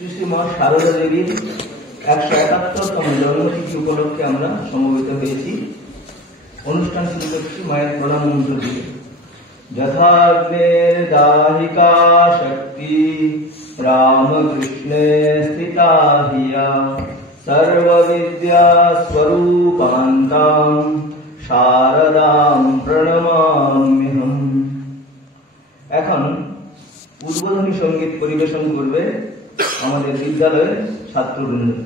শ্রী শ্রী মা সারদা দেবীর 171তম জন্মতিথি উপলক্ষে আমরা সমবেত হয়েছি। অনুষ্ঠান শুরু করছি মায়ের প্রণাম মন্ত্র দিয়ে। যথাগ্নের দাহিকা শক্তি রামকৃষ্ণে স্থিতা হিয়া সর্ববিদ্যা স্বরূপান্তাম শারদাম প্রণমাম্যহম। এখন উদ্বোধনী সঙ্গীত পরিবেশন করবে আমাদের বিদ্যালয়ের ছাত্রবৃন্দ।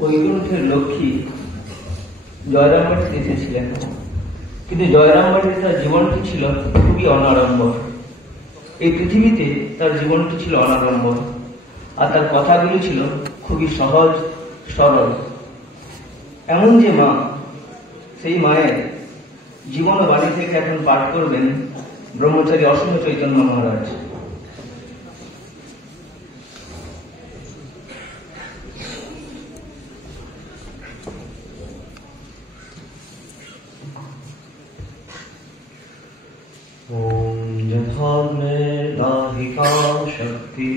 বৈকুণ্ঠের লক্ষ্মী জয়রামবাটিতে এসেছিলেন, কিন্তু জয়রামবাটিতে তার জীবনটি ছিল খুবই অনাড়ম্বর। এই পৃথিবীতে তার জীবনটি ছিল অনাড়ম্বর, আর তার কথাগুলি ছিল খুবই সহজ সরল। এমন যে মা, সেই মায়ের জীবন ও বাণী থেকে এখন পাঠ করবেন ব্রহ্মচারী অসীম চৈতন্য মহারাজ। दाहिका शक्ति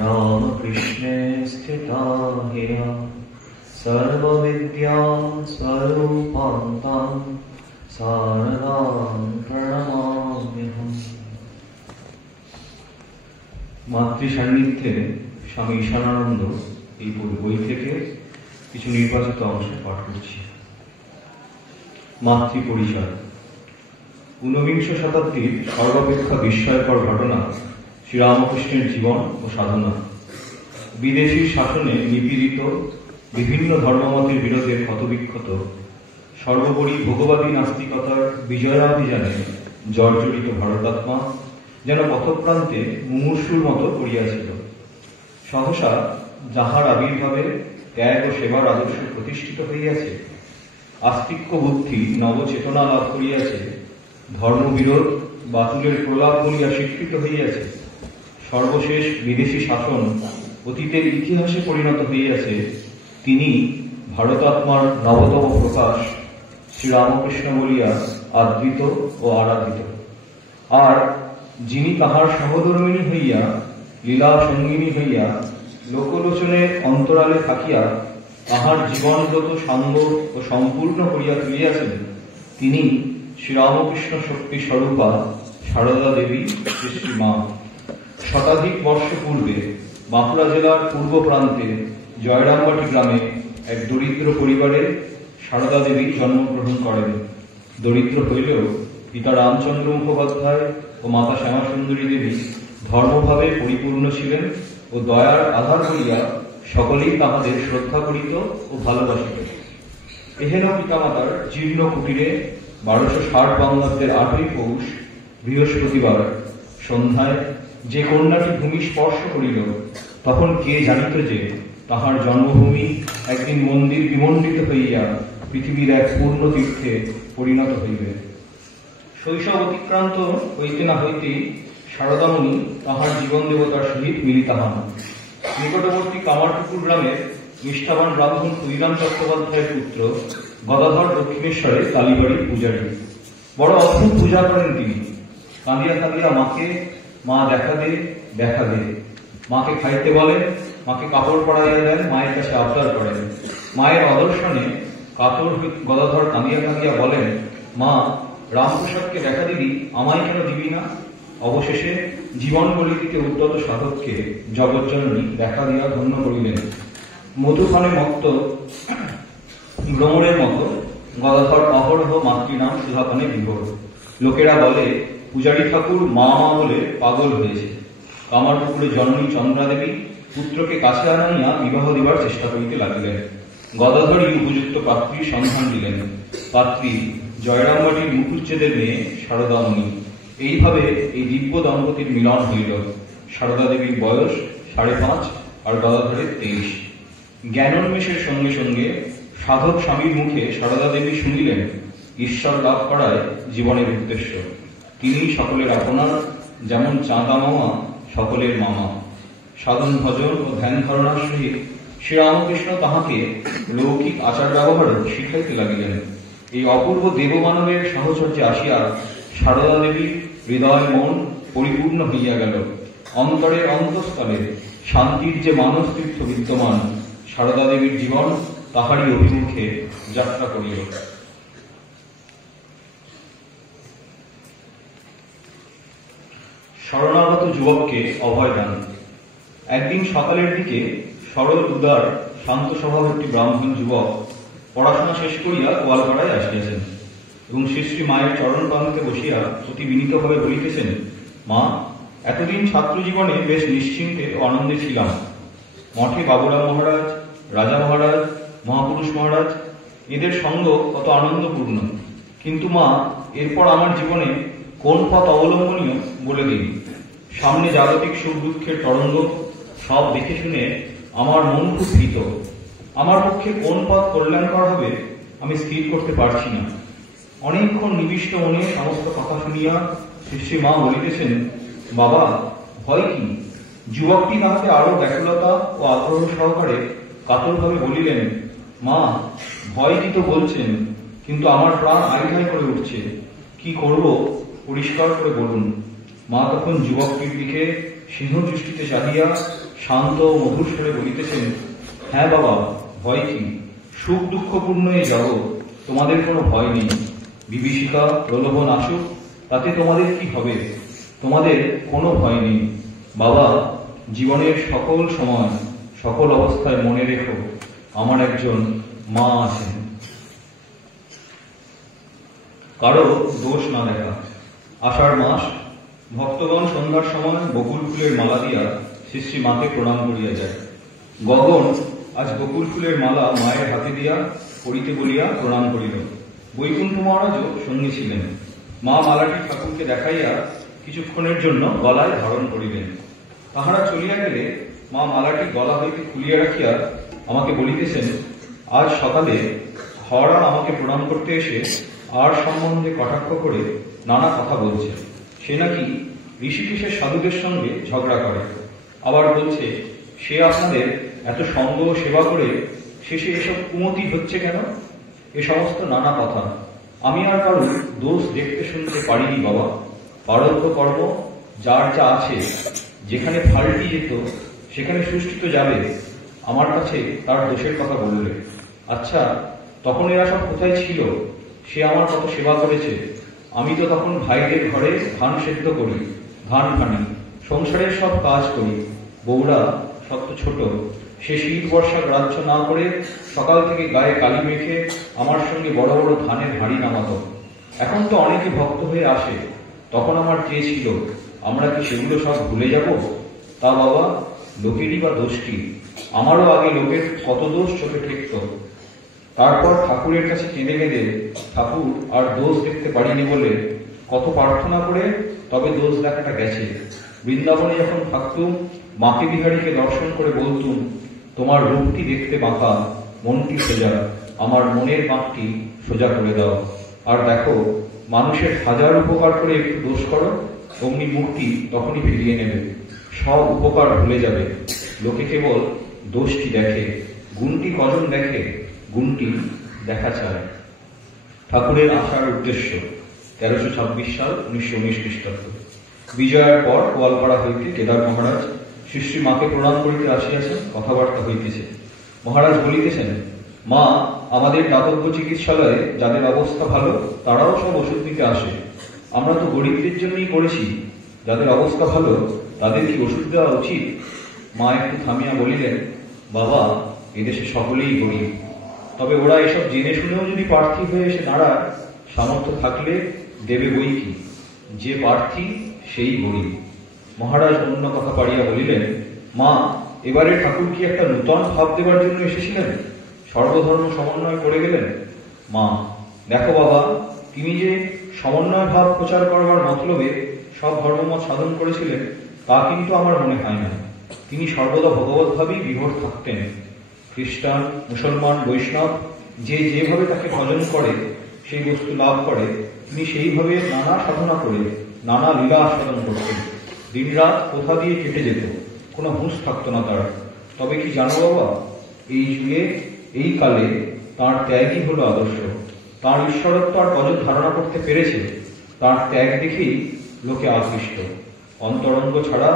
रामकृष्णे स्थिता हिया सर्वविद्या स्वरूपान्तां शारदां प्रणमाम्यहम्। মাতৃ সান্নিধ্যে স্বামী ঈশানানন্দ এই বই থেকে কিছু নির্বাচিত অংশ পাঠ করছি। মাতৃ পরিচয়। ঊনবিংশ শতাব্দীর সর্বাপেক্ষা বিস্ময়কর ঘটনা শ্রীরামকৃষ্ণের জীবন ও সাধনা। বিদেশী শাসনে নিপীড়িত, বিভিন্ন ধর্মমতের বিরোধে ক্ষতবিক্ষত, সর্বোপরি ভোগবাদী নাস্তিকতার বিজয়াভিযানে জর্জরিত ভারতাত্মা যেন পথপ্রান্তে মুমূর্ষুর মতো পড়িয়াছিল। সহসা যাহার আবির্ভাবে ত্যাগ ও সেবার আদর্শ প্রতিষ্ঠিত হইয়াছে, আস্তিক্য বুদ্ধি নবচেতনা লাভ করিয়াছে, ধর্মবিরোধ বাতুলের প্রলাপ বলিয়া স্বীকৃত হইয়াছে, সর্বশেষ বিদেশী শাসন অতীতের ইতিহাসে পরিণত হইয়াছে, তিনি ভারতাত্মার নবতম প্রকাশ শ্রীরামকৃষ্ণ বলিয়া আদৃত ও আরাধিত। আর যিনি তাহার সহধর্মিণী হইয়া, লীলা সঙ্গিনী হইয়া, লোকলোচনের অন্তরালে থাকিয়া তাহার জীবনগত সাঙ্গ ও সম্পূর্ণ করিয়া তুলিয়াছেন, তিনি শ্রীরামকৃষ্ণ শক্তি স্বরূপা সারদা দেবী শ্রী মা। শতাধিক বর্ষ পূর্বে বাঁকুড়া জেলার পূর্ব প্রান্তে জয়রামবাটি গ্রামে এক দরিদ্র পরিবারে সারদা দেবী জন্মগ্রহণ করেন। দরিদ্র হইলেও পিতা রামচন্দ্র মুখোপাধ্যায় ও মাতা শ্যামাসুন্দরী দেবী ধর্মভাবে পরিপূর্ণ ছিলেন ও দয়ার আধার হইয়া সকলেই তাহাদের শ্রদ্ধা করিত ও ভালোবাসিত। এহেন পিতামাতার জীর্ণ কুটিরে 1260 বঙ্গাব্দের 8ই পৌষ বৃহস্পতিবার সন্ধ্যায় যে কন্যাটি ভূমি স্পর্শ করিল, তখন কে জানিত যে তাহার জন্মভূমি একদিন মন্দির বিমণ্ডিত হইয়া পৃথিবীর এক পূর্ণ তীর্থে পরিণত হইবে। শৈশব অতিক্রান্ত হইতে না হইতেই সারদামণি তাহার জীবন দেবতার সহিত মিলিতা হন। নিকটবর্তী কামারপুকুর গ্রামের নিষ্ঠাবান ব্রাহ্মণ ক্ষুদিরাম চট্টোপাধ্যায়ের পুত্র গদাধর দক্ষিণেশ্বরে কালীবাড়ির পূজারী। বড় অদ্ভুত পূজা করেন তিনি। কাঁদিয়া কাঁদিয়া মাকে, মা দেখা দে দেখা দে, মাকে খাইতে বলেন, মাকে কাপড় পরাইয়া দেন, মায়ের কাছে আবদার করেন। মায়ের অদর্শনে কাতর গদাধর কাঁদিয়া কাঁদিয়া বলেন, মা, রামপ্রসাদকে দেখা দিবি, আমায় কেন দিবি না? অবশেষে জীবন বলি দিতে উদ্যত সাধককে জগজ্জননী দেখা দিয়া ধন্য করিলেন। মধুপানে মত্ত ভ্রমরের মতো গদাধর অহরহ মাতৃনাম সুধাপানে বিভোর। লোকেরা বলে পূজারী ঠাকুর মা মা বলে পাগল হয়েছে। কামারপুকুরে জননী চন্দ্রা দেবী পুত্রকে কাছে আনাইয়া বিবাহ দিবার চেষ্টা করিতে লাগিলেন। গদাধরই উপযুক্ত পাত্রীর সন্ধান দিলেন। পাত্রী জয়রামবাটির মুখুজ্জেদের মেয়ে সারদামণি। এইভাবে এই দিব্য দম্পতির মিলন হইল। সারদা দেবীর বয়স 5.5 আর গদাধরের 23। জ্ঞানোন্মেষের সঙ্গে সঙ্গে সাধক স্বামীর মুখে সারদা দেবী শুনিলেন ঈশ্বর লাভ করায় জীবনের উদ্দেশ্য। তিনি সকলের আপনার, যেমন চাঁদা মামা সকলের মামা। সাধন ভজন ও ধ্যান ধারণার সহিত শ্রীরামকৃষ্ণ তাহাকে লৌকিক আচার ব্যবহারও শিখাইতে লাগিলেন। এই অপূর্ব দেবমানবের সাহচর্যে আসিয়া সারদা দেবীর হৃদয় মন পরিপূর্ণ হইয়া গেল। অন্তরের অন্তঃস্থলে শান্তির যে মানস তীর্থ বিদ্যমান, সারদা দেবীর জীবন তাহারই অভিমুখে যাত্রা করিল। শরণাগত যুবককে অভয় দান। একদিন সকালের দিকে সরল উদার শান্ত স্বভাব একটি ব্রাহ্মণ যুবক পড়াশোনা শেষ করিয়া গোয়ালপাড়ায় আসিয়াছেন এবং শ্রী মায়ের চরণ প্রান্তে বসিয়া অতি বিনীতভাবে বলিতেছেন, মা, এতদিন ছাত্র জীবনে বেশ নিশ্চিন্তে ও আনন্দে ছিলাম। মঠে বাবুরাম মহারাজ, রাজা মহারাজ, মহাপুরুষ মহারাজ, এদের সঙ্গ কত আনন্দপূর্ণ। কিন্তু মা, এরপর আমার জীবনে কোন পথ অবলম্বনীয় বলে দিন। সামনে জাগতিক সুখ দুঃখের তরঙ্গ, সব দেখে শুনে আমার মন খুব ভীত। আমার পক্ষে কোন পথ কল্যাণকর হবে আমি স্থির করতে পারছি না। অনেকক্ষণ নিবিষ্ট মনে সমস্ত কথা শুনিয়া শ্রী মা বলিতেছেন, বাবা, ভয় কি? যুবকটি তাহাতে আরো ব্যাকুলতা ও আগ্রহ সহকারে কাতরভাবে বলিলেন, মা, ভয় কি তো বলছেন, কিন্তু আমার প্রাণ আইধাই করে উঠছে। কি করব পরিষ্কার করে বলুন। মা তখন যুবকটির দিকে সিংহ দৃষ্টিতে চাহিয়া শান্ত ও মধুর স্বরে বলিতেছেন, হ্যাঁ বাবা, ভয় কি? সুখ দুঃখপূর্ণ এই জগৎ, তোমাদের কোনো ভয় নেই। বিভীষিকা প্রলোভন আসুক, তাতে তোমাদের কি হবে? তোমাদের কোনো ভয় নেই। বাবা, জীবনের সকল সময় সকল অবস্থায় মনে রেখো আমার একজন মা আছেন। কারো দোষ না দেখা। আষাঢ় মাস, ভক্তগণ সন্ধ্যার সময় বকুল ফুলের মালা দিয়া শ্রী শ্রী মাকে প্রণাম করিয়া যায়। গগন আজ বকুল ফুলের মালা মায়ের হাতে দিয়া পড়িতে বলিয়া প্রণাম করিল। বৈকুণ্ঠ মহারাজও সঙ্গী ছিলেন। মা মালাটি ঠাকুরকে দেখাইয়া কিছুক্ষণের জন্য গলায় ধারণ করিলেন। তাহারা চলিয়া গেলে মা মালাটি গলা হইতে খুলিয়া রাখিয়া আমাকে বলিতেছেন, আজ সকালে হরা আমাকে প্রণাম করতে এসে আর সম্বন্ধে কটাক্ষ করে নানা কথা বলছে। সে নাকি ঋষিকেশের সাধুদের সঙ্গে ঝগড়া করে, আবার বলছে সে আপনাদের এত সঙ্গ ও সেবা করে শেষে এসব কুমতি হচ্ছে কেন। এ সমস্ত নানা কথা। আমি আর কারোর দোষ দেখতে শুনতে পারিনি বাবা। পারত্ব কর্ম যার যা আছে, যেখানে ফাল্টি যেত সেখানে সুষ্ঠিত যাবে। আমার কাছে তার দোষের কথা বললে, আচ্ছা তখন এরা সব কোথায় ছিল? সে আমার কত সেবা করেছে। আমি তো তখন ভাইদের ঘরে ধান সেদ্ধ করি, ধান ভানি, সংসারের সব কাজ করি। বউরা সব তো ছোট, সে শীত বর্ষা গ্রাহ্য না করে সকাল থেকে গায়ে কালি মেখে আমার সঙ্গে বড় বড় ধানের হাঁড়ি নামাতো। এখন তো অনেকে ভক্ত হয়ে আসে, তখন আমার চেয়েছিল আমরা কি সেগুলো সব ভুলে যাব? তা বাবা, লোকেরই বা দোষ কি? আমারও আগে লোকের কত দোষ চোখে ঠেকত। তারপর ঠাকুরের কাছে কেঁদে কেঁদে ঠাকুর আর দোষ দেখতে পারিনি বলে কত প্রার্থনা করে তবে দোষ দেখাটা গেছে। বৃন্দাবনে যখন থাকতুম, মাকে বিহারীকে দর্শন করে বলতুম, তোমার রূপটি দেখতে বাঁকা, মনটি সোজা, আমার মনের বাঁকটি সোজা করে দাও। আর দেখো, মানুষের হাজার উপকার করে একটু দোষ করো, অমনি মুক্তি তখনই ফিরিয়ে নেবে, সব উপকার ভুলে যাবে। লোকে কেবল দোষটি দেখে, গুণটি কজন দেখে? গুণটি দেখা চায়। ঠাকুরের আসার উদ্দেশ্য 1326 সাল 1919 খ্রিস্টাব্দ। বিজয়ার পর গোয়ালপাড়া হইতে কেদার মহারাজ শ্রী শ্রী মাকে প্রণাম করিতে আসিয়াছেন। কথাবার্তা হইতেছে। মহারাজ বলিতেছেন, মা, আমাদের দাতব্য চিকিৎসালয়ে যাদের অবস্থা ভালো তারাও সব ওষুধ নিতে আসে। আমরা তো গরিবদের জন্যই করেছি, যাদের অবস্থা ভালো তাদের কি ওষুধ দেওয়া উচিত? মা একটু থামিয়া বলিলেন, বাবা, এদেশে সকলেই গরিব, তবে ওরা এসব জেনে শুনেও যদি প্রার্থী হয়ে এসে দাঁড়ায়, সামর্থ্য থাকলে দেবে বই কি। যে প্রার্থী সেই গরিব। মহারাজ অন্য কথা পাড়িয়া বলিলেন, মা, এবারে ঠাকুর কি একটা নূতন ভাব দেবার জন্য এসেছিলেন? সর্বধর্ম সমন্বয় করে গেলেন? মা, দেখো বাবা, তিনি যে সমন্বয় ভাব প্রচার করবার মতলবে সব ধর্মমত সাধন করেছিলেন তা কিন্তু আমার মনে হয় না। তিনি সর্বদা ভগবত ভাবেই বিভোর থাকতেন। খ্রিস্টান, মুসলমান, বৈষ্ণব যে যেভাবে তাকে ভজন করে, সেই বস্তু লাভ করে, তিনি সেইভাবে নানা সাধনা করে নানা লীলা আস্বাদন করতেন। দিনরাত কোথা দিয়ে কেটে যেত, কোনো হুঁশ থাকতো না তার। তবে কি জানো বাবা, এই যুগে এই কালে তার ত্যাগই হলো আদর্শ। তার ঈশ্বরত্ব আর কজন ধারণা করতে পেরেছে? তার ত্যাগ দেখেই লোকে আকৃষ্ট। অন্তরঙ্গ ছাড়া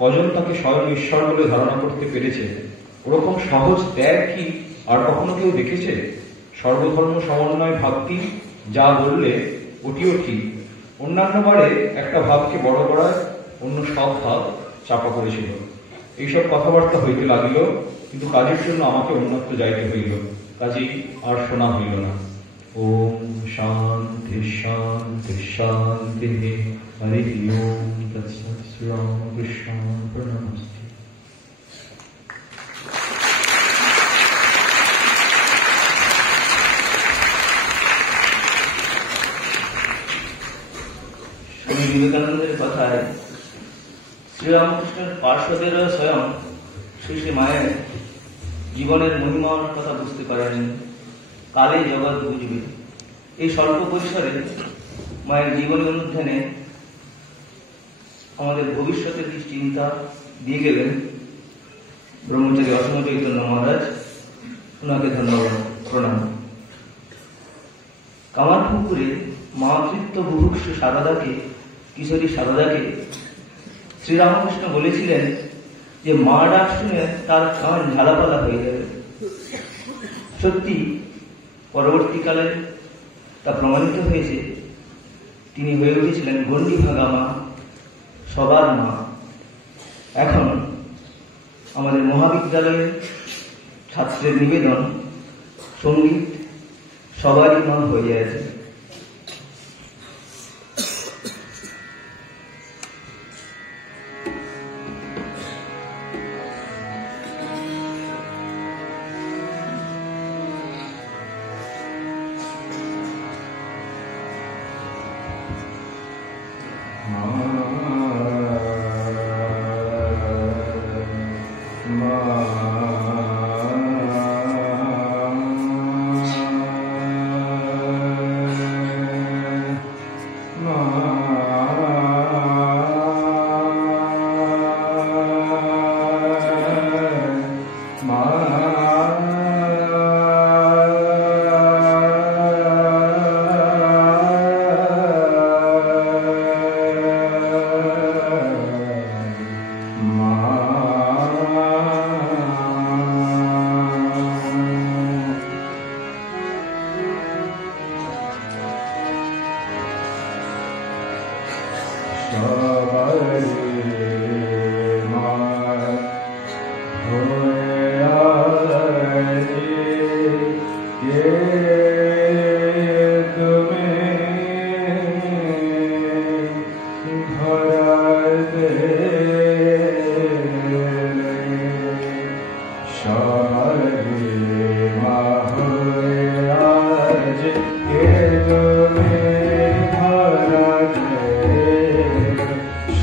কজন তাকে স্বয়ং ঈশ্বর বলে ধারণা করতে পেরেছে? ওরকম সহজ ত্যাগ কি আর কখনো কেউ দেখেছে? সর্বধর্ম সমন্বয় ভাবটি যা বললে ওটিও ঠিক। অন্যান্য বারে একটা ভাবকে বড় করায় অন্য সব ভাব চাপা করেছিল। এইসব কথাবার্তা হইতে লাগিল, কিন্তু কাজের জন্য আমাকে অন্যত্র যাইতে হইল, কাজেই আর শোনা হইল না। ওম শান্তি শান্তি শান্তি। হরি ওম তৎসৎ। শ্রী রামকৃষ্ণ প্রণামস্তে। স্বামী বিবেকানন্দের কথায় শ্রীরামকৃষ্ণের পার্শ্বদেরও স্বয়ং শ্রী শ্রী মায়ের জীবনের মহিমার কথা বুঝতে পারেন। কালে জগৎ বুঝবে। এই স্বল্প পরিসরে মায়ের জীবনী অনুধ্যানে আমাদের ভবিষ্যতের কি চিন্তা দিয়ে গেলেন ব্রহ্মচারী অসীম চৈতন্য মহারাজ। ওনাকে ধন্যবাদ, প্রণাম। কামারপুকুরে মাতৃত্ব বুভুক্ষু সারদাকে, কিশোরী সারদাকে শ্রীরামকৃষ্ণ বলেছিলেন যে মা ডাক শুনে তার কান ঝালাপালা হয়ে যাবে। সত্যি পরবর্তীকালে তা প্রমাণিত হয়েছে। তিনি হয়ে উঠেছিলেন গণ্ডি ভাগা মা, সবার মা। এখন আমাদের মহাবিদ্যালয়ের ছাত্রের নিবেদন, সঙ্গীত সবারই মন হয়ে আছে।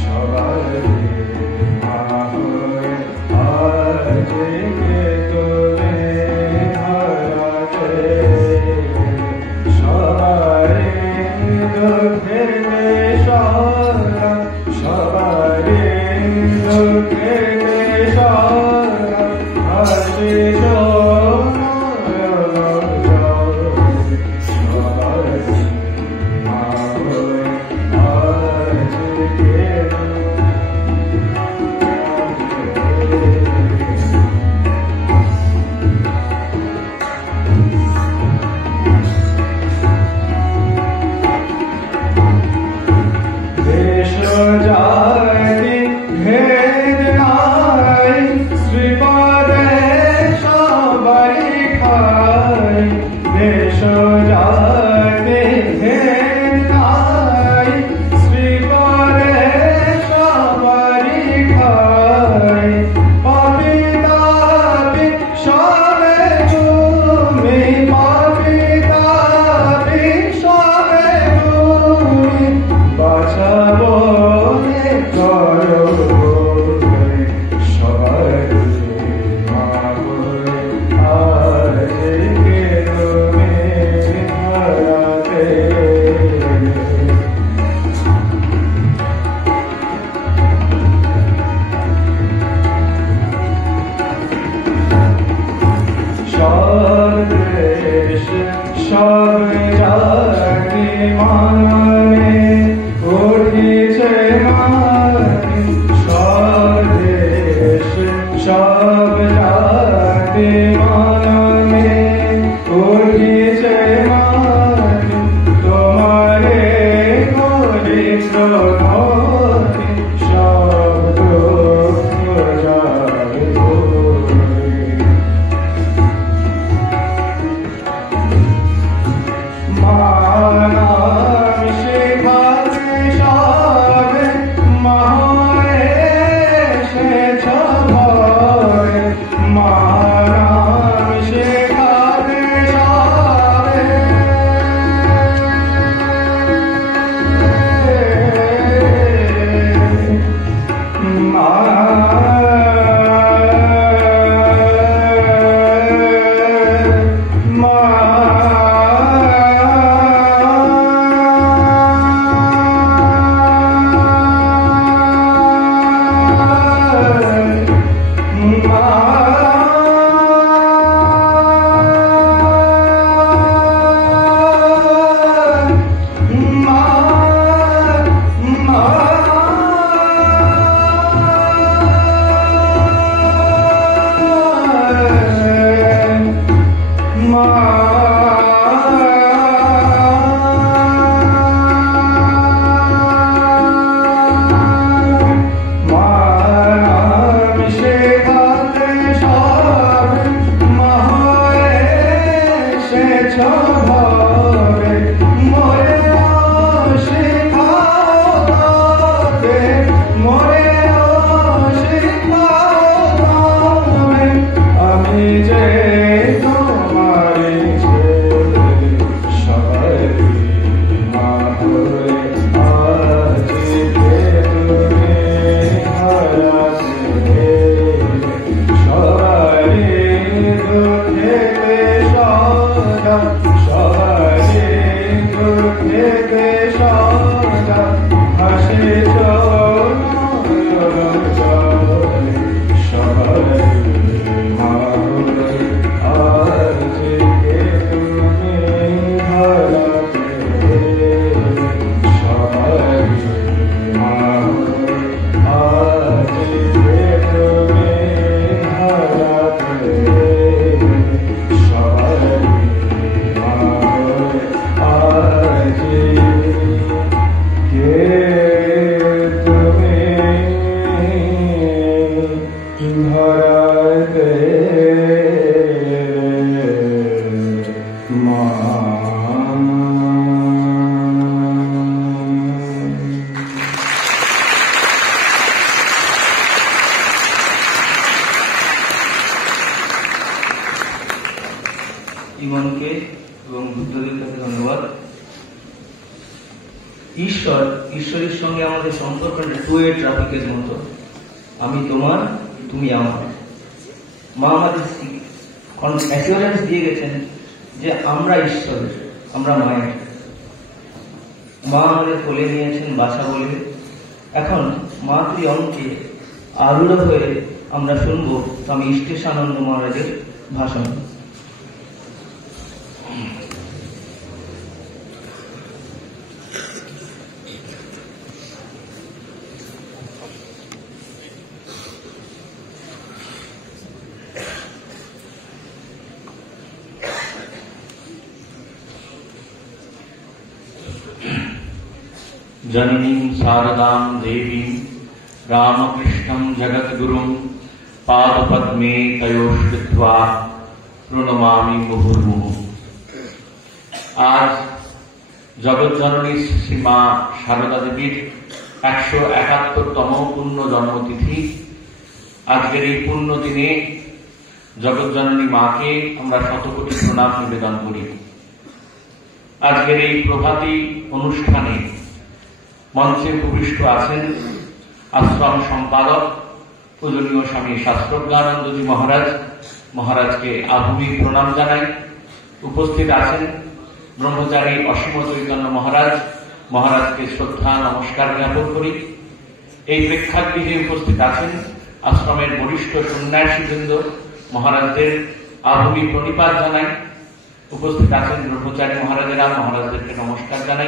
সবাই ঈশ্বরের সঙ্গে আমাদের সম্পর্কটা টু-ওয়ে ট্রাফিকের মতো। আমি তোমার, তুমি আমার। মা আমাদের অ্যাসিওরেন্স দিয়ে গেছেন যে আমরা ঈশ্বরের, আমরা মায়ের। মা আমাদের কোলে নিয়েছেন বাসা বলে। এখন মাতৃ অঙ্কে আরূঢ় হয়ে আমরা শুনবো স্বামী ইষ্টেশানন্দ মহারাজের ভাষণ। जननीं शारदां देवीं रामकृष्णं जगद्गुरुं पादपद्मे तयोश्रित्वा प्रणमामि मुहुर्मुहुः। आज जगज्जननी श्री मा शारदा देवीर 171তম পূর্ণ জন্মতিথি। আজকের এই পূর্ণ দিনে জগজ্জননী মাকে আমরা শতকোটি প্রণাম নিবেদন করি। আজকের এই প্রভাতী অনুষ্ঠানে মঞ্চে উপবিষ্ট আছেন আশ্রম সম্পাদক পূজনীয় স্বামী শাস্ত্রজ্ঞানন্দজি মহারাজ। মহারাজকে আভূমিক প্রণাম জানাই। উপস্থিত আছেন ব্রহ্মচারী অসীম চৈতন্য মহারাজ। মহারাজকে শ্রদ্ধা নমস্কার জ্ঞাপন করি। এই প্রেক্ষাগৃহে উপস্থিত আছেন আশ্রমের বরিষ্ঠ সন্ন্যাসীবৃন্দ। মহারাজদের আভূমিক প্রণিপাত জানাই। উপস্থিত আছেন ব্রহ্মচারী মহারাজেরা। মহারাজদেরকে নমস্কার জানাই।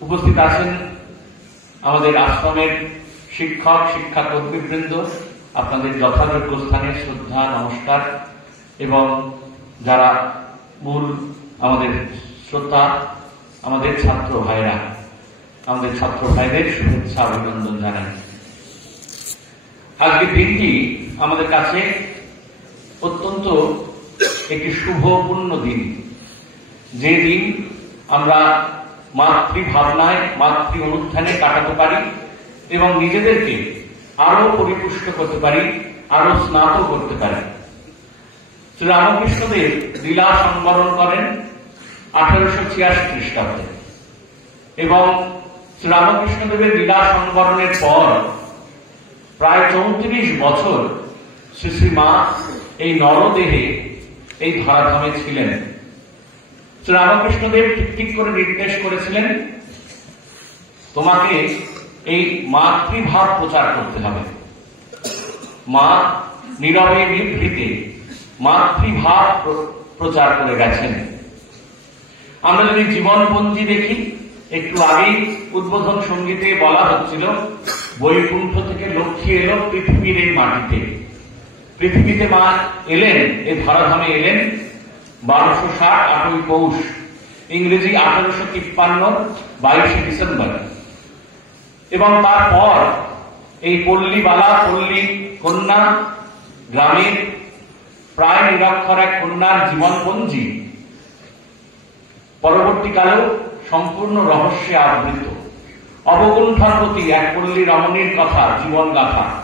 উপস্থিত আছেন আমাদের আশ্রমের শিক্ষক শিক্ষা কর্মীবৃন্দ। আপনাদের যথাযোগ্য স্থানে শ্রদ্ধা নমস্কার। এবং যারা মূল আমাদের শ্রদ্ধা আমাদের ছাত্র ভাইরা, আমাদের ছাত্র ভাইদের শুভেচ্ছা অভিনন্দন জানাই। আজকের দিনটি আমাদের কাছে অত্যন্ত একটি শুভপূর্ণ দিন, যে দিন আমরা মাতৃভাবনায় মাতৃ অনুধ্যানে কাটাতে পারি এবং নিজেদেরকে আরো পরিপুষ্ট করতে পারি, আরো স্নাত করতে পারি। শ্রী রামকৃষ্ণদেব লীলা সংবরণ করেন 1886 খ্রিস্টাব্দে এবং শ্রী রামকৃষ্ণদেবের লীলা সংবরণের পর প্রায় 34 বছর শ্রী শ্রী মা এই নরদেহে এই ধরাধামে ছিলেন। শ্রী রামকৃষ্ণদেব ঠিক করে নির্দেশ করেছিলেন, তোমাকে এই মাতৃভাব প্রচার করতে হবে। মা নীরবে নিভৃতে মাতৃভাব প্রচার করে গেছেন। আমরা যদি জীবনপঞ্জি দেখি, একটু আগেই উদ্বোধন সঙ্গীতে বলা হচ্ছিল বৈকুণ্ঠ থেকে লক্ষ্মী এলো পৃথিবীর এই মাটিতে। পৃথিবীতে মা এলেন, এই ধরাধামে এলেন 1260 8ই পৌষ, ইংরেজি 1853 22শে ডিসেম্বর। এবং তারপর এই পল্লীবালা পল্লী কন্যা, গ্রামের প্রায় নিরক্ষর এক কন্যার জীবনপঞ্জি পরবর্তীকালেও সম্পূর্ণ রহস্যে আবৃত। অবগুণ্ঠার প্রতি এক পল্লী রমণীর কথা, জীবন গাথা।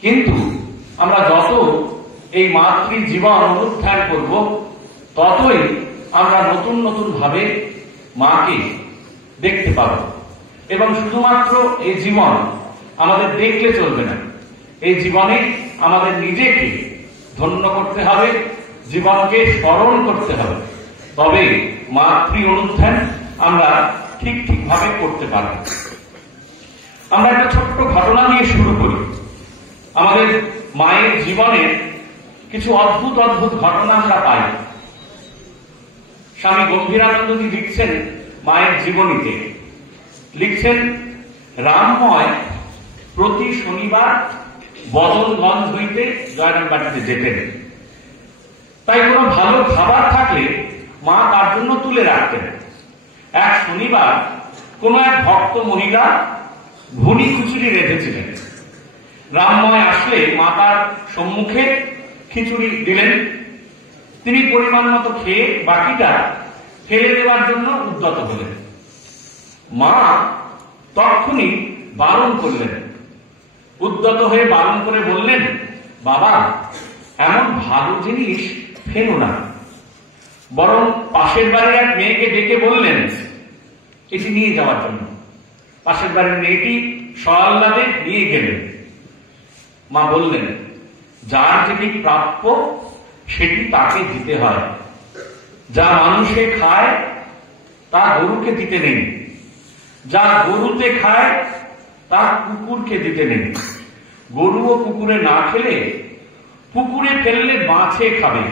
কিন্তু আমরা যত এই মাতৃ জীবন অনুধ্যান করব, ততই আমরা নতুন নতুন ভাবে মাকে দেখতে পাব। এবং শুধুমাত্র এই জীবন আমাদের দেখলে চলবে না, এই জীবনে আমাদের নিজেকে ধন্য করতে হবে, জীবনকে স্মরণ করতে হবে। তবে মাতৃ অনুধ্যান আমরা ঠিকভাবে করতে পারব। আমরা একটা ছোট্ট ঘটনা দিয়ে শুরু করি। আমাদের মায়ের জীবনের কিছু অদ্ভুত অদ্ভুত ঘটনা আমরা পাই। স্বামী গম্ভীরানন্দজি লিখছেন মায়ের জীবনীতে, লিখছেন রামময় প্রতি শনিবার বদলগঞ্জ হইতে জয়রামবাটিতে যেতেন। তাই কোনো ভালো খাবার থাকলে মা তার জন্য তুলে রাখতেন। এক শনিবার কোন এক ভক্ত মহিলা ভুনি খিচুড়ি রেঁধেছিলেন। রামময় আসলে মা তার সম্মুখে খিচুড়ি দিলেন। তিনি পরিমাণ মতো খেয়ে বাকিটা ফেলে দেওয়ার জন্য উদ্যত হলেন। মা তখনই বারণ করলেন, উদ্যত হয়ে বারণ করে বললেন, বাবা, এমন ভালো জিনিস ফেলো না। বরং পাশের বাড়ির এক মেয়েকে ডেকে বললেন, এটি নিয়ে যাওয়ার জন্য। পাশের বাড়ির মেয়েটি সআহ্লাদে নিয়ে গেলেন। মা বললেন, যার যেটি প্রাপ্য সেটি তাকে দিতে হয়। যা মানুষে খায় তা গরুকে দিতে নেই, যা গরুতে খায় তা কুকুরকে দিতে নেই। গরু ও কুকুরে না খেলে পুকুরে ফেললে মাছে খাবে,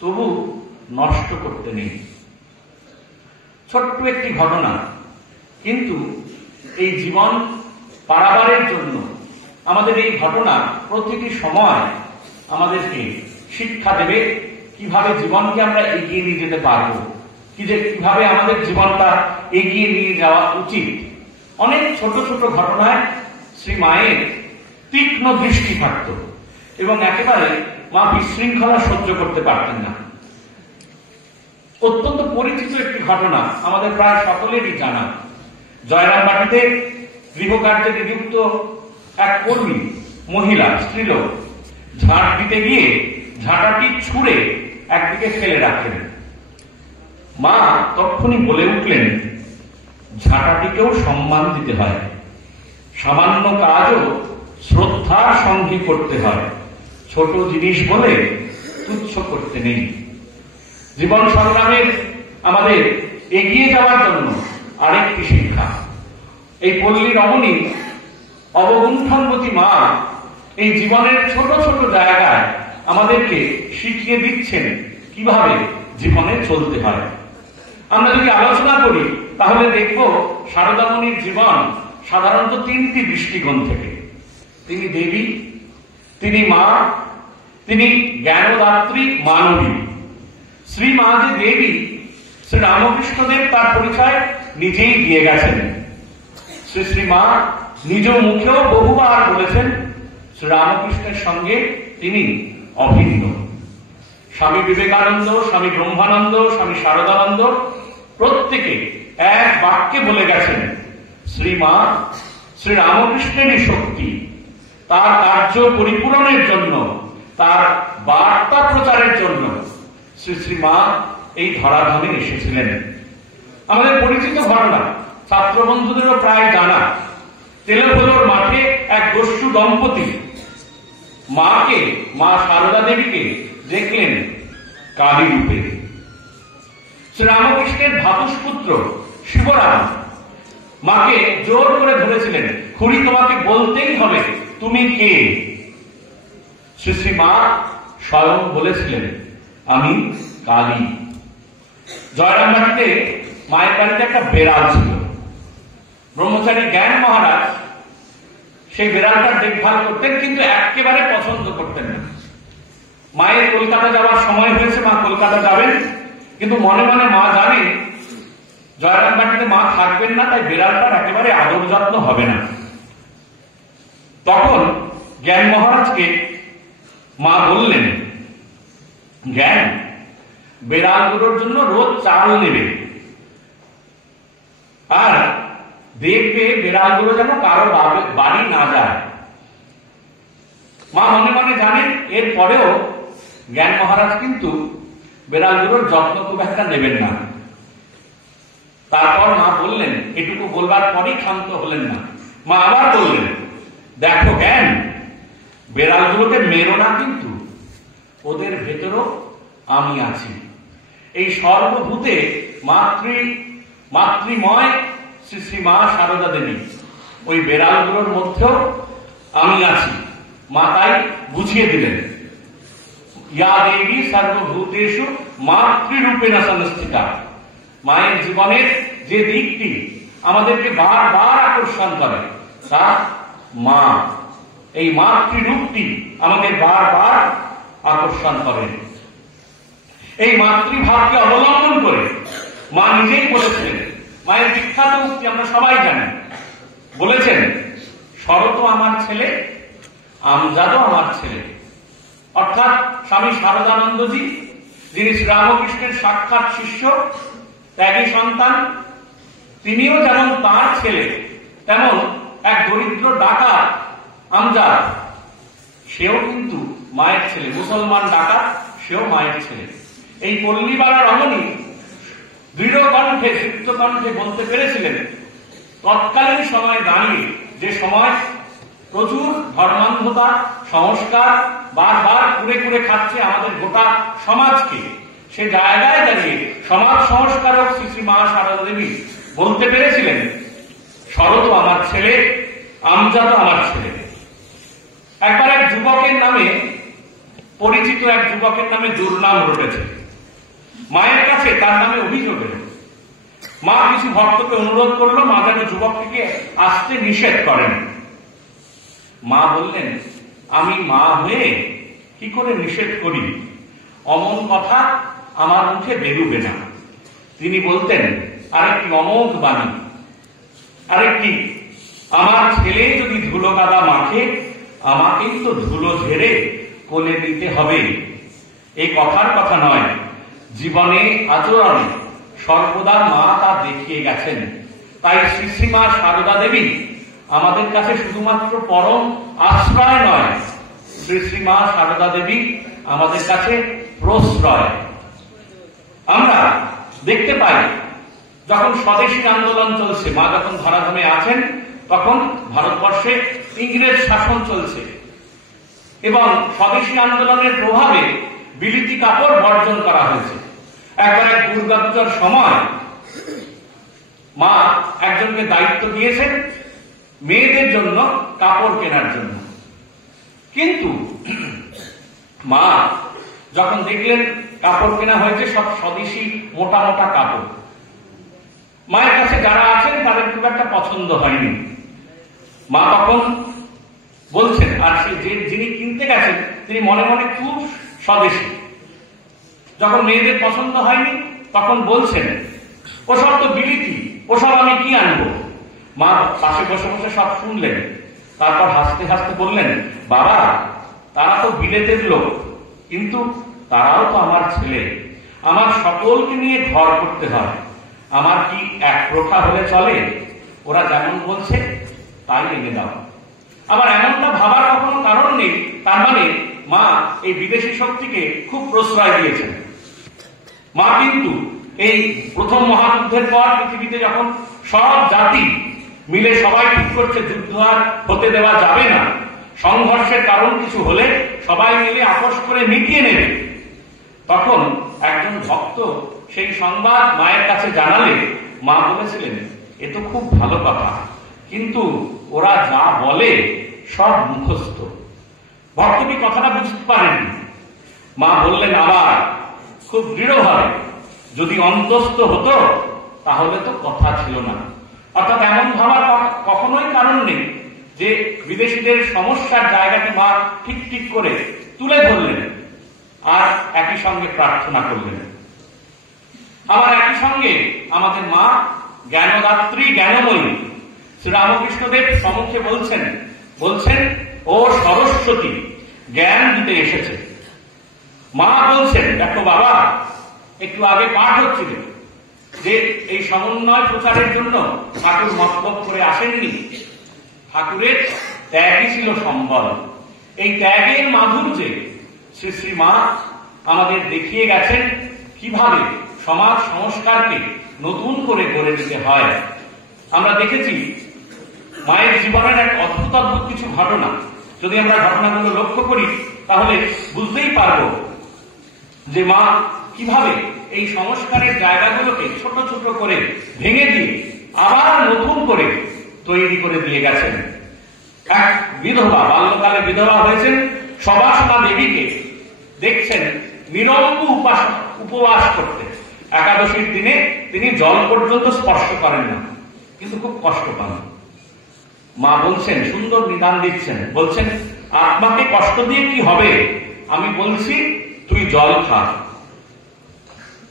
তবু নষ্ট করতে নেই। ছোট্ট একটি ঘটনা, কিন্তু এই জীবন পারাবারের জন্য আমাদের এই ঘটনা প্রতিটি সময় আমাদেরকে শিক্ষা দেবে কিভাবে জীবনকে আমরা এগিয়ে নিয়ে যেতে পারবো, কিভাবে আমাদের জীবনটা এগিয়ে নিয়ে যাওয়া উচিত। অনেক ছোট ছোট ঘটনায় শ্রী মায়ের তীক্ষ্ণ দৃষ্টি থাকত এবং একেবারে মা বিশৃঙ্খলা সহ্য করতে পারতেন না। অত্যন্ত পরিচিত একটি ঘটনা, আমাদের প্রায় সকলেরই জানা। জয়রামবাটিতে গৃহকার্যে নিযুক্ত এক কর্মী মহিলা, স্ত্রীলোক, ঝাঁট দিতে গিয়ে ঝাঁটাটি ছুঁড়ে একদিকে ফেলে রাখলেন। মা তখনই বলে উঠলেন, ঝাঁটাটিকেও সম্মান দিতে হয়, সামান্য কাজও শ্রদ্ধার সঙ্গে করতে হয়, ছোট জিনিস বলে তুচ্ছ করতে নেই। জীবন সংগ্রামের আমাদের এগিয়ে যাওয়ার জন্য আরেকটি শিক্ষা, এই পল্লী রমণী অবগুণ্ঠনবতী মা এই জীবনের ছোট ছোট জায়গায় আমাদেরকে শিখিয়ে দিচ্ছেন কিভাবে জীবনে চলতে হয়। আমরা যদি আলোচনা করি তাহলে দেখব শারদামণির জীবন সাধারণত তিনটি দৃষ্টিকোণ থেকে। তিনি দেবী, তিনি মা, তিনি জ্ঞানদাত্রী মানবী। শ্রী মা যে দেবী, শ্রী রামকৃষ্ণদেব তার পরিচয় নিজেই দিয়ে গেছেন। শ্রী শ্রী মা নিজ মুখেও বহুবার বলেছেন শ্রী রামকৃষ্ণের সঙ্গে তিনি অভিন্ন। স্বামী বিবেকানন্দ, স্বামী ব্রহ্মানন্দ, স্বামী শারদানন্দ প্রত্যেকে এক বাক্যে বলে গেছেন, শ্রী মা শ্রী রামকৃষ্ণেরই শক্তি, তার কার্য পরিপূরণের জন্য, তার বার্তা প্রচারের জন্য শ্রী শ্রী মা এই ধরাধামে এসেছিলেন। আমাদের পরিচিত ঘটনা, ছাত্র বন্ধুদেরও প্রায় জানা। তেলেভোলোর মাঠে এক দস্যু দম্পতি মাকে, মা সারদা দেবীকে দেখলেন কালী রূপে। শ্রী রামকৃষ্ণের ভ্রাতুষ্পুত্র শিবরাম মাকে জোর করে ধরেছিলেন, খুড়ি তোমাকে বলতেই হবে তুমি কে। শ্রী শ্রী মা স্বয়ং বলেছিলেন, আমি কালী। জয়রামবাটিতে মায়ের বাড়িতে একটা বেড়াল ছিল। ব্রহ্মচারী জ্ঞান মহারাজ সেই বেড়ালটার দেখভাল করতেন, কিন্তু একেবারে পছন্দ করতেন না। মায়ের কলকাতা যাওয়ার সময় হয়েছে, মা কলকাতা যাবেন, কিন্তু মনে মনে মা জানেন জয়রামবাটিতে মা থাকবেন না, তাই বেড়ালটার একেবারে আদর যত্ন হবে না। তখন জ্ঞান মহারাজকে মা বললেন, জ্ঞান, বেড়ালগুলোর জন্য রোজ চাল নেবে, আর দেখবে বেড়ালগুলো যেন কারো বাড়ি না যায়। মা মনে মনে জানেন, এর পরেও জ্ঞান মহারাজ কিন্তু বেড়ালগুলোর যত্ন খুব একটা নেবেন না। তারপর মা বললেন, এটুকু বলবার পরই ক্ষান্ত হলেন না। মা আবার বললেন, দেখো জ্ঞান, বেড়ালগুলোকে মেরো না, কিন্তু ওদের ভেতরও আমি আছি। এই সর্বভূতে মাতৃময় শ্রী শ্রী মা সারদা দেবী, ওই বেড়ালগুলোর মধ্যেও আমি আছি। মা তাই বুঝিয়ে দিলেন, ইয়া দেবী সর্বভূতেষু মাতৃরূপেণ সংস্থিতা। মায়ের জীবনের যে দিকটি আমাদেরকে বারবার আকর্ষণ করে তা মা। এই মাতৃরূপটি আমাদের বারবার আকর্ষণ করে। এই মাতৃভাবকে অবলম্বন করে মা নিজেই বলেছিলেন, মায়ের বিখ্যাত উক্তি আমরা সবাই জানি, বলেছেন, শরৎ আমার ছেলে, আমজাদও আমার ছেলে। অর্থাৎ স্বামী শারদানন্দজি, যিনি শ্রীরামকৃষ্ণের সাক্ষাৎ শিষ্য, ত্যাগী সন্তান, তিনিও যেমন তার ছেলে, তেমন এক দরিদ্র ডাকাত আমজাদ, সেও কিন্তু মায়ের ছেলে। মুসলমান ডাকাত, সেও মায়ের ছেলে। এই পল্লীবাড়া রমণী দৃঢ় কণ্ঠে সিদ্ধ কণ্ঠে বলতে পেরেছিলেন তৎকালীন সময়ে দাঁড়িয়ে, যে সময় প্রচুর ধর্মান্ধতা সংস্কার বারবার কুড়ে কুড়ে খাচ্ছে আমাদের গোটা সমাজকে, সে জায়গায় দাঁড়িয়ে সমাজ সংস্কারক শ্রী শ্রী মা সারদা দেবী বলতে পেরেছিলেন, শরৎ আমার ছেলে, আমজাদ আমার ছেলে। একবার এক যুবকের নামে, পরিচিত এক যুবকের নামে দুর্নাম রটেছে। মায়ের কাছে তার নামে অভিযোগ এলো। মা কিছু ভক্তকে অনুরোধ করলো মা যেন যুবকটিকে আসতে নিষেধ করেন। মা বললেন, আমি মা হয়ে কি করে নিষেধ করি, অমন কথা আমার মুখে বেরুবে না। তিনি বলতেন, আরেকটি অমোঘ বাণী, আরেকটি, আমার ছেলে যদি ধুলো কাদা মাখে, আমাকেই তো ধুলো ঝেড়ে কোলে দিতে হবে। এই কথার কথা নয়, জীবনে আচরণে সর্বদা মা তা দেখিয়ে গেছেন। তাই শ্রী শ্রী মা সারদা দেবী আমাদের কাছে শুধুমাত্র পরম আশ্রয় নয়, শ্রী শ্রী মা সারদা দেবী আমাদের কাছে প্রশ্রয়। আমরা দেখতে পাই যখন স্বদেশী আন্দোলন চলছে, মা যখন ধরাধামে আছেন, তখন ভারতবর্ষে ইংরেজ শাসন চলছে এবং স্বদেশী আন্দোলনের প্রভাবে বিলিতি কাপড় বর্জন করা হয়েছে। একবার এক দুর্গাপূজার সময় মা একজনকে দায়িত্ব দিয়েছেন মেয়েদের জন্য কাপড় কেনার জন্য, কিন্তু মা যখন দেখলেন কাপড় কেনা হয়েছে সব স্বদেশী মোটা মোটা কাপড়, মায়ের কাছে যারা আছেন তাদের খুব একটা পছন্দ হয়নি। মা তখন বলছেন, আর সে যিনি কিনতে গেছেন তিনি মনে মনে খুব স্বদেশী। যখন মেয়েদের পছন্দ হয়নি তখন বলছেন, ওসব তো বিলিতি, ওসব আমি কি আনবো। মা পাশে বসে বসে সব শুনলেন, তারপর হাসতে হাসতে বললেন, বাবা তারা তো বিলেতের লোক, কিন্তু তারাও তো আমার ছেলে, আমার সকলকে নিয়ে ঘর করতে হয়, আমার কি এক প্রথা হলে চলে, ওরা যেমন বলছে তাই এনে দাও। আবার এমনটা ভাবার কখনো কারণ নেই, তার মানে মা এই বিদেশি শক্তিকে খুব প্রশ্রয় দিয়েছেন। মা কিন্তু এই প্রথম মহাযুদ্ধের পর পৃথিবীতে যখন সব জাতি মিলে সবাই ঠিক করছে যুদ্ধ আর হতে দেওয়া যাবে না, সংঘর্ষের কারণ কিছু হলে সবাই মিলে আপোষ করে মিটিয়ে নেবে, তখন একজন ভক্ত সেই সংবাদ মায়ের কাছে জানালে মা বলেছিলেন, এ তো খুব ভালো কথা, কিন্তু ওরা যা বলে সব মুখস্থ। ভক্তটি কথাটা বুঝতে পারেননি। মা বললেন আবার খুব দৃঢ়ভাবে, যদি অন্তস্থ হতো তাহলে তো কথা ছিল না। অর্থাৎ এমন ভাবার কখনোই কারণ নেই যে বিদেশিদের সমস্যার জায়গাটি মা ঠিক ঠিক করে তুলে ধরলেন আর একই সঙ্গে প্রার্থনা করলেন। আবার একই সঙ্গে আমাদের মা জ্ঞানদাত্রী, জ্ঞানময়ী শ্রীরামকৃষ্ণদেব সম্মুখে বলছেন ও সরস্বতী জ্ঞান দিতে এসেছে। মা বলছেন, দেখো বাবা, একটু আগে পাঠ হচ্ছিল যে এই সমন্বয় প্রচারের জন্য ঠাকুর মতলব করে আসেননি, ঠাকুরের ত্যাগই ছিল সম্বল। এই ত্যাগের মাধুর্যে শ্রী শ্রী মা আমাদের দেখিয়ে গেছেন কিভাবে সমাজ সংস্কারকে নতুন করে গড়ে দিতে হয়। আমরা দেখেছি মায়ের জীবনের এক অদ্ভুত অদ্ভুত কিছু ঘটনা। যদি আমরা ঘটনাগুলো লক্ষ্য করি তাহলে বুঝতেই পারবো যে মা কিভাবে এই সংস্কারের জায়গাগুলোকে ছোট ছোট করে ভেঙে দিয়ে আবার নতুন করে তৈরি করে দিয়ে গেছেন। এক বিধবা, বাল্যকালে বিধবা হয়েছেন সবাসনা দেবীকে দেখছেন নিরঙ্ক উপবাস করতে। একাদশীর দিনে তিনি জল পর্যন্ত স্পর্শ করেন না, কিন্তু খুব কষ্ট পান। মা বলছেন, সুন্দর নিদান দিচ্ছেন, বলছেন আত্মাকে কষ্ট দিয়ে কি হবে, আমি বলছি তুই জল খা।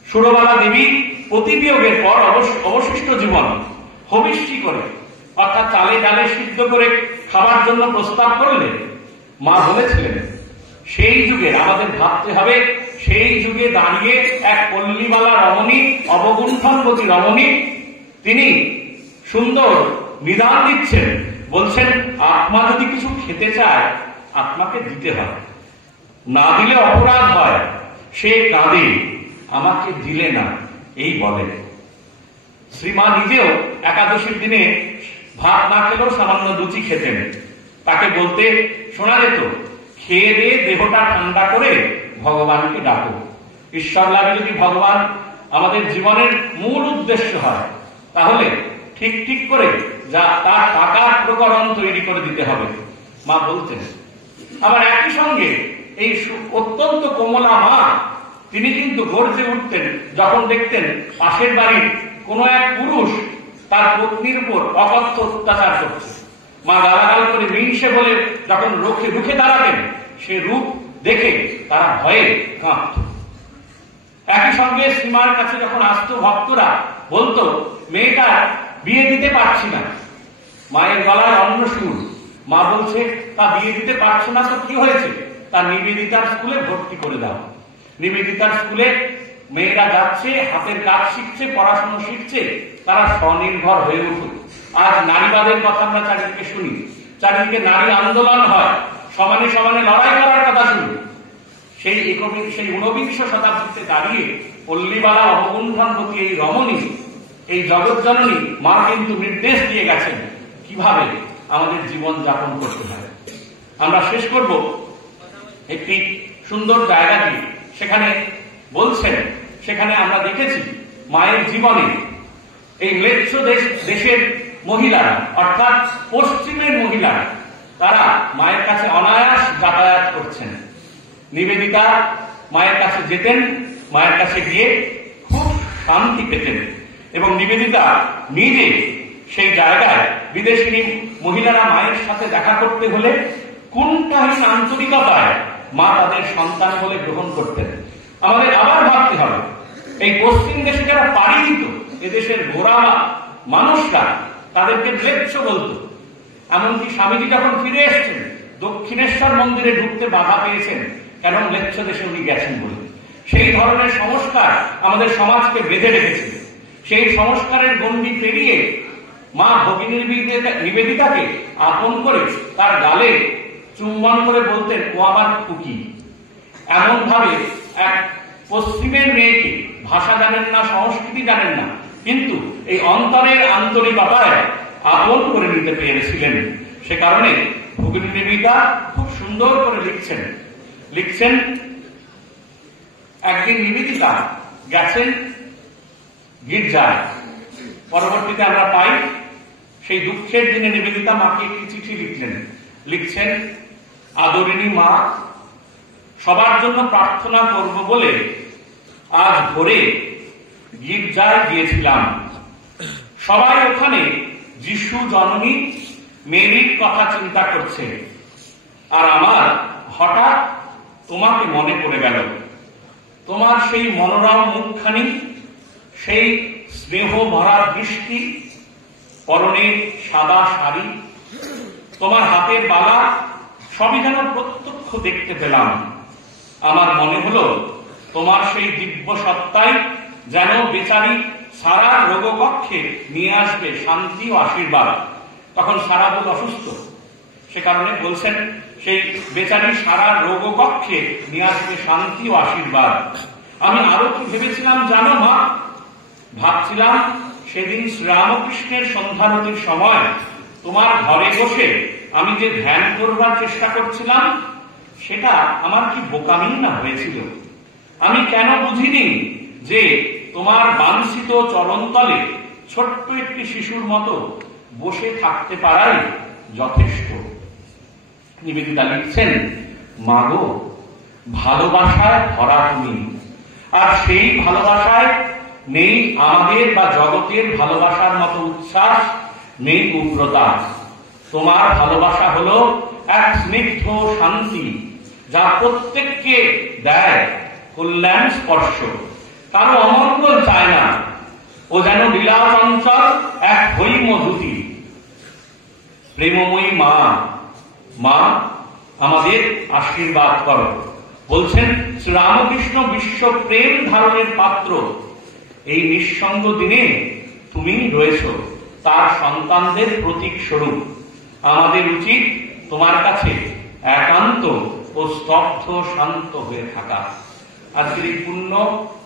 সুরবালা দেবী প্রতিবিয়োগের পর অবশিষ্ট জীবন হবিষ্যি করে, অর্থাৎ চালে ডালে সিদ্ধ করে খাবার জন্য প্রস্তাব করলে মা বলেছিলেন, সেই যুগে আমাদের ভাবতে হবে, সেই যুগে দাঁড়িয়ে এক পল্লীবালা রমণী, অবগুণ্ঠনবতী রমণী, তিনি সুন্দর নিদান দিচ্ছেন, বলছেন আত্মা যদি কিছু খেতে চায় আত্মাকে দিতে হয়, না দিলে অপরাধ হয়। সে কাঁদে, আমাকে দিলে না, এই বলে। শ্রীমা নিজেও একাদশীর দিনে ভাত না খেলেও সামান্য লুচি খেতেন। তাকে বলতে শোনা যেত, খেয়ে দিয়ে দেহটা ঠান্ডা করে ভগবানকে ডাকো। ঈশ্বর লাভে যদি ভগবান আমাদের জীবনের মূল উদ্দেশ্য হয়, তাহলে ঠিক ঠিক করে যা তার টাকার প্রকরণ তৈরি করে দিতে হবে, মা বলতেন। আবার একই সঙ্গে এই অত্যন্ত কোমলা মা, তিনি কিন্তু গর্জে উঠতেন যখন দেখতেন পাশের বাড়ির কোনো এক পুরুষ তার পত্নীর উপর অকথ্য অত্যাচার করছে। মা গালাগাল করে মিনসে বলে যখন রুখে দাঁড়াতেন, সে রূপ দেখে তারা ভয়ে কাঁপত। একই সঙ্গে শ্রীমার কাছে যখন আসতো ভক্তরা, বলতো মেয়েটা বিয়ে দিতে পারছি না। মায়ের গলায় অন্য সুর। মা বলছে, তা বিয়ে দিতে পারছো না তো কি হয়েছে? তা নিবেদিতার স্কুলে ভর্তি করে দাও। নিবেদিতার স্কুলে মেয়েরা যাচ্ছে, হাতের কাজ শিখছে, পড়াশোনা শিখছে, তারা স্বনির্ভর হয়ে উঠুক। আজ নারীবাদের কথা আমরা চারিদিকে শুনি, চারিদিকে নারী আন্দোলন হয়, সমানে সমানে লড়াই করার কথা শুনি। সেই 19বিংশ শতাব্দীতে দাঁড়িয়ে পল্লীবালা অবগুণ্ঠনবতী এই রমণী, এই জগৎজননী মা কিন্তু নির্দেশ দিয়ে গেছেন কিভাবে আমাদের জীবন যাপন করতে হয়। আমরা শেষ করব একটি সুন্দর জায়গা দিয়ে। সেখানে বলছেন, সেখানে আমরা দেখেছি মায়ের জীবনে এই ম্লেচ্ছ দেশের মহিলারা, অর্থাৎ পশ্চিমের মহিলারা, তারা মায়ের কাছে অনায়াস যাতায়াত করছেন। নিবেদিতা মায়ের কাছে যেতেন, মায়ের কাছে গিয়ে খুব শান্তি পেতেন, এবং নিবেদিতা নিজে সেই জায়গায় বিদেশিনী মহিলারা মায়ের সাথে দেখা করতে হলে কোনটাহীন আন্তরিকতায় মা তাদের সন্তান বলে গ্রহণ করতেন। আমাদের আবার ভাবতে হবে, এই পশ্চিম দেশে যারা পাড়ি দিত, এদেশের গোড়া মানুষরা তাদেরকে ম্লেচ্ছ বলতো। এমনকি স্বামীজি যখন ফিরে এসছেন, দক্ষিণেশ্বর মন্দিরে ঢুকতে বাধা পেয়েছেন, কেন? ম্লেচ্ছ দেশে উনি গেছেন বলে। সেই ধরনের সংস্কার আমাদের সমাজকে বেঁধে রেখেছে। সেই সংস্কারের গণ্ডি পেরিয়ে মা ভগিনী নিবেদিতাকে আপন করে তার গালে চুম্বন করে বলতেন, ও আমার খুকি। এমন ভাবে এক পশ্চিমের মেয়েকে ভাষা জানেন না, সংস্কৃতি জানেন না, কিন্তু এই অন্তরের আন্তরিকতায় আপন করে নিতে পেরেছিলেন। সে কারণে ভগিনী নিবেদিতা খুব সুন্দর করে লিখছেন একদিন নিবেদিতা গেছেন গির্জায়। পরবর্তীতে আমরা পাই সেই দুঃখের দিনে নিবেদিতা মাকে একটি চিঠি লিখছেন, আদরিণী মা, সবার জন্য প্রার্থনা করব বলে আজ ভোরে গির্জায় গিয়েছিলাম। সবাই ওখানে যিশু জননী মেরির কথা চিন্তা করছে, আর আমার হঠাৎ তোমাকে মনে পড়ে গেল। তোমার সেই মনোরম মুখখানি, সেই স্নেহ ভরা দৃষ্টি, পরনে সাদা শাড়ি, তোমার হাতের বালা, সবই যেন প্রত্যক্ষ দেখতে পেলাম। আমার মনে হলো তোমার সেই দিব্য সত্তাই যেন বেচারি সারা রোগকক্ষে নিয়ে আসবে শান্তি ও আশীর্বাদ। তখন সারা বল অসুস্থ, সে কারণে বলছেন সেই বেচারি সারা রোগকক্ষে নিয়ে আসবে শান্তি ও আশীর্বাদ। আমি আরো কি ভেবেছিলাম জানো মা? ভাবছিলাম সেদিন শ্রীরামকৃষ্ণের সন্ধ্যারতির সময় তোমার ঘরে বসে আমি যে ধ্যান করবার চেষ্টা করছিলাম, সেটা আমার কি বোকামি না হয়েছিল? আমি কেন বুঝিনি যে তোমার বাঞ্ছিত চরণতলে ছোট্ট একটি শিশুর মতো বসে থাকতে পারাই যথেষ্ট। নিবেদিতা লিখছেন, মাগো, ভালোবাসায় ভরা তুমি, আর সেই ভালোবাসায় নেই আমাদের বা জগতের ভালোবাসার মতো উচ্ছ্বাস, নেই উগ্রতা। তোমার ভালোবাসা হলো এক স্নিগ্ধ শান্তি, যা প্রত্যেককে দেয় কল্যাণ স্পর্শ। কারো অমঙ্গল চায় না, ও যেন লীলা চঞ্চল এক হৈমধুতি। প্রেমময়ী মা, মা আমাদের আশীর্বাদ করো। বলছেন শ্রীরামকৃষ্ণ বিশ্ব প্রেম ধারণের পাত্র। এই নিঃসঙ্গ দিনে তুমি রয়েছ তার সন্তানদের প্রতীক স্বরূপ। আমাদের উচিত তোমার কাছে একান্ত ও স্তব্ধ শান্ত হয়ে থাকা। আজকের এই পুণ্য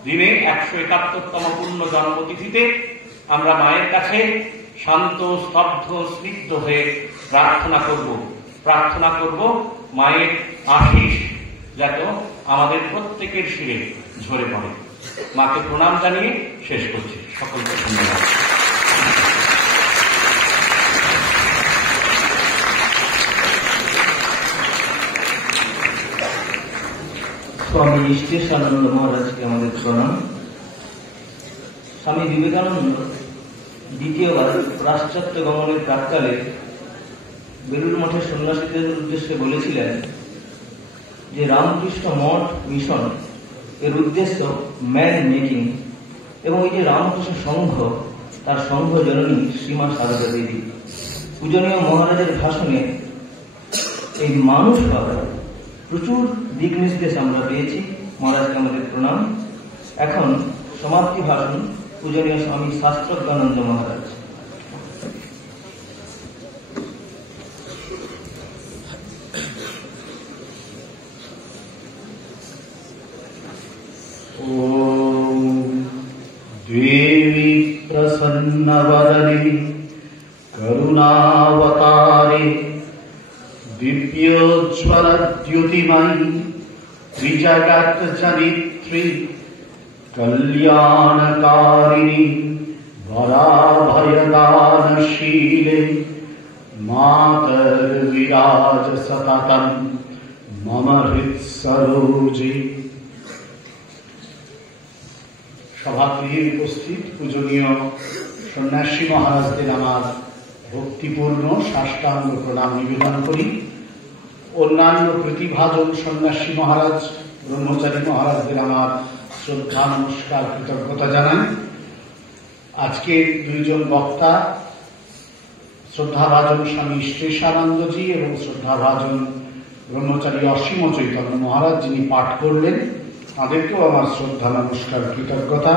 দিনে 171তম পুণ্য জন্মতিথিতে আমরা মায়ের কাছে শান্ত, স্তব্ধ, স্নিগ্ধ হয়ে প্রার্থনা করব মায়ের আশীষ যাতে আমাদের প্রত্যেকের শিরে ঝরে পড়ে। মাকে প্রণাম জানিয়ে শেষ করছি। সকলকে ধন্যবাদ। স্বামী ইষ্টেশানন্দ মহারাজকে আমাদের প্রণাম। স্বামী বিবেকানন্দ দ্বিতীয়বার পাশ্চাত্য গমনের প্রাক্কালে বেলুড় মঠের সন্ন্যাসীদের উদ্দেশ্যে বলেছিলেন যে রামকৃষ্ণ মঠ মিশন এর উদ্দেশ্য ম্যান মেকিং, এবং এই যে রামকৃষ্ণ সংঘ, তার সংঘ জননী শ্রীমা সারদা দেবী। পূজনীয় মহারাজের ভাষণে এই মানুষ হওয়ার প্রচুর দিক নির্দেশ আমরা পেয়েছি। মহারাজকে আমাদের প্রণাম। এখন সমাপ্তি ভাষণ পূজনীয় স্বামী শাস্ত্রজ্ঞানন্দ মহারাজ। देवी प्रसन्नवदने करुणावतारे दिव्योज्ज्वलद्युतिमयी त्रिजगज्जनित्री कल्याणकारिणी वराभयदानशीले मातर्विराज सततं मम हृत्सरोजे। সভাগৃহে উপস্থিত পূজনীয় সন্ন্যাসী মহারাজদের আমার ভক্তিপূর্ণ সাষ্টাঙ্গ প্রণাম নিবেদন করি। অন্যান্য প্রতিভাজন সন্ন্যাসী মহারাজ, ব্রহ্মচারী মহারাজদের আমার শ্রদ্ধা, নমস্কার, কৃতজ্ঞতা জানাই। আজকে দুইজন বক্তা, শ্রদ্ধাভাজন স্বামী ইষ্টেশানন্দজি এবং শ্রদ্ধাভাজন ব্রহ্মচারী অসীম চৈতন্য মহারাজ, যিনি পাঠ করলেন, তাদেরকেও আমার শ্রদ্ধা, নমস্কার, কৃতজ্ঞতা।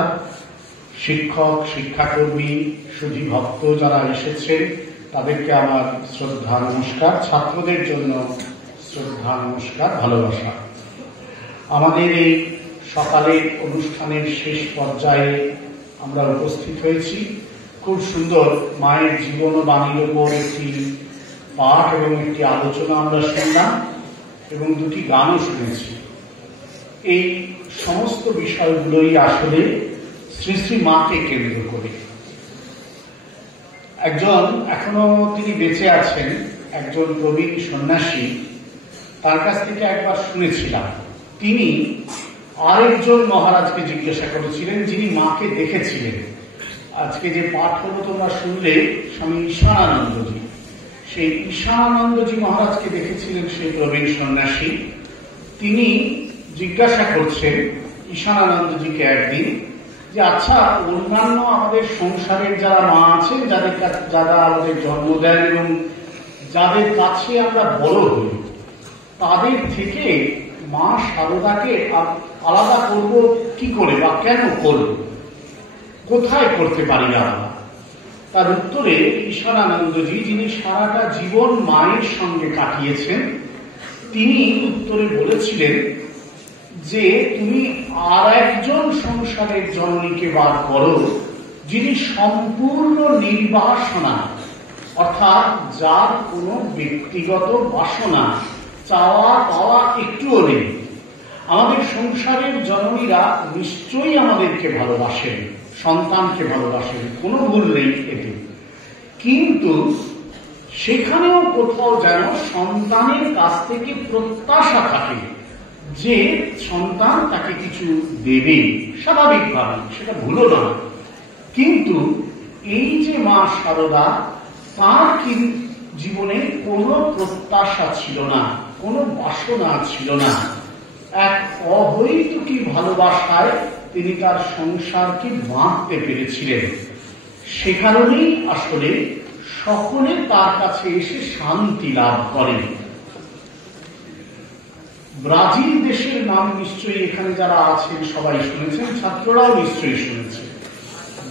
শিক্ষক, শিক্ষাকর্মী, সুধী ভক্ত যারা এসেছেন তাদেরকে আমার শ্রদ্ধা, নমস্কার। ছাত্রদের জন্য শ্রদ্ধা, নমস্কার, ভালোবাসা। আমাদের এই সকালের অনুষ্ঠানের শেষ পর্যায়ে আমরা উপস্থিত হয়েছি। খুব সুন্দর মায়ের জীবন ও বাণীর উপর একটি পাঠ এবং একটি আলোচনা আমরা শুনলাম এবং দুটি গানও শুনেছি। এই সমস্ত বিষয়গুলোই আসলে শ্রী শ্রী মাকে কেন্দ্র করে। একজন, এখনো তিনি বেঁচে আছেন, একজন প্রবীণ সন্ন্যাসী, তার কাছ থেকে একবার শুনেছিলাম, তিনি আরেকজন মহারাজকে জিজ্ঞাসা করেছিলেন যিনি মাকে দেখেছিলেন। আজকে যে পাঠ হলো তোমরা শুনলে স্বামী ঈশানানন্দজি, সেই ঈশানানন্দজি মহারাজকে দেখেছিলেন সেই প্রবীণ সন্ন্যাসী। তিনি জিজ্ঞাসা করছেন ঈশানানন্দজিকে একদিন যে আচ্ছা, অন্যান্য আমাদের সংসারের যারা মা আছেন, যারা আমাদের জন্ম দেন এবং যাদের কাছে আমরা বড় হই, তাদের থেকে মা শারদাকে আলাদা করব কি করে বা কেন করব, কোথায় করতে পারি আমরা? তার উত্তরে ঈশানানন্দজি, যিনি সারাটা জীবন মায়ের সঙ্গে কাটিয়েছেন, তিনি উত্তরে বলেছিলেন যে তুমি আর একজন সংসারের জননীকে বার করো যিনি সম্পূর্ণ নির্বাসনা, অর্থাৎ যার কোনো ব্যক্তিগত বাসনা, চাওয়া পাওয়া একটুও নেই। আমাদের সংসারের জননীরা নিশ্চয়ই আমাদেরকে ভালোবাসেন, সন্তানকে ভালোবাসেন, কোনো ভুল নেই এতে, কিন্তু সেখানেও কোথাও যেন সন্তানের কাছ থেকে প্রত্যাশা থাকে যে সন্তান তাকে কিছু দেবে, স্বাভাবিকভাবে, সেটা ভুলো না। কিন্তু এই যে মা শারদা, তার জীবনে কোনো প্রত্যাশা ছিল না, কোনো বাসনা ছিল না। এক অহৈতুকী ভালোবাসায় তিনি তার সংসারকে বাঁধতে পেরেছিলেন। সে কারণেই আসলে সকলে তার কাছে এসে শান্তি লাভ করেন। ব্রাজিল দেশের নাম নিশ্চয়ই এখানে যারা আছেন সবাই শুনেছেন, ছাত্ররাও নিশ্চয়ই শুনেছে।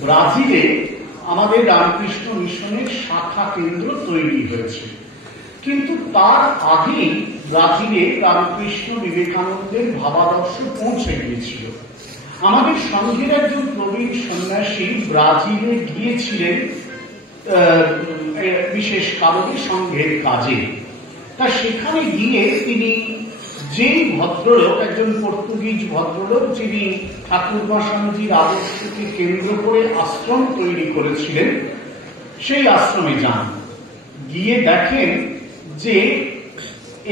ব্রাজিলে আমাদের রামকৃষ্ণ মিশনের শাখা কেন্দ্র তৈরি হয়েছে, কিন্তু তার আগেই ব্রাজিলে রামকৃষ্ণ বিবেকানন্দের ভাবাদর্শ পৌঁছে গিয়েছিল। আমাদের সংঘের একজন প্রবীণ সন্ন্যাসী ব্রাজিলে গিয়েছিলেন বিশেষ কারণে সংঘের কাজে। তা সেখানে গিয়ে তিনি যেই ভদ্রলোক, একজন পর্তুগিজ ভদ্রলোক, যিনি ঠাকুরমা স্বামীজির আদর্শকে কেন্দ্র করে আশ্রম তৈরি করেছিলেন, সেই আশ্রমে যান। গিয়ে দেখেন যে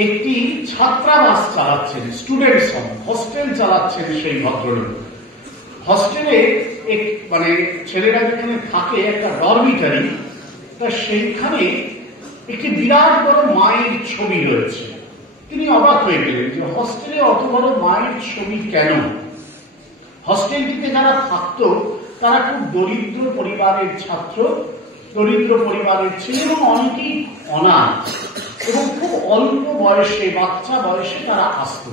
একটি ছাত্রাবাস চালাচ্ছেন, স্টুডেন্টস হোম, হোস্টেল চালাচ্ছেন সেই ভদ্রলোক। হোস্টেলে মানে ছেলেরা যেখানে থাকে একটা ডরমিটারি, তা সেইখানে একটি বিরাট বড় মায়ের ছবি রয়েছে। তিনি অবাক হয়ে গেলেন যে হোস্টেলে অত বড় মায়ের ছবি কেন। হোস্টেলটিতে যারা থাকতো তারা খুব দরিদ্র পরিবারের ছাত্র, দরিদ্র পরিবারের ছেলে, এবং অনেকেই অনাথ, এবং খুব অল্প বয়সে, বাচ্চা বয়সে তারা আসত।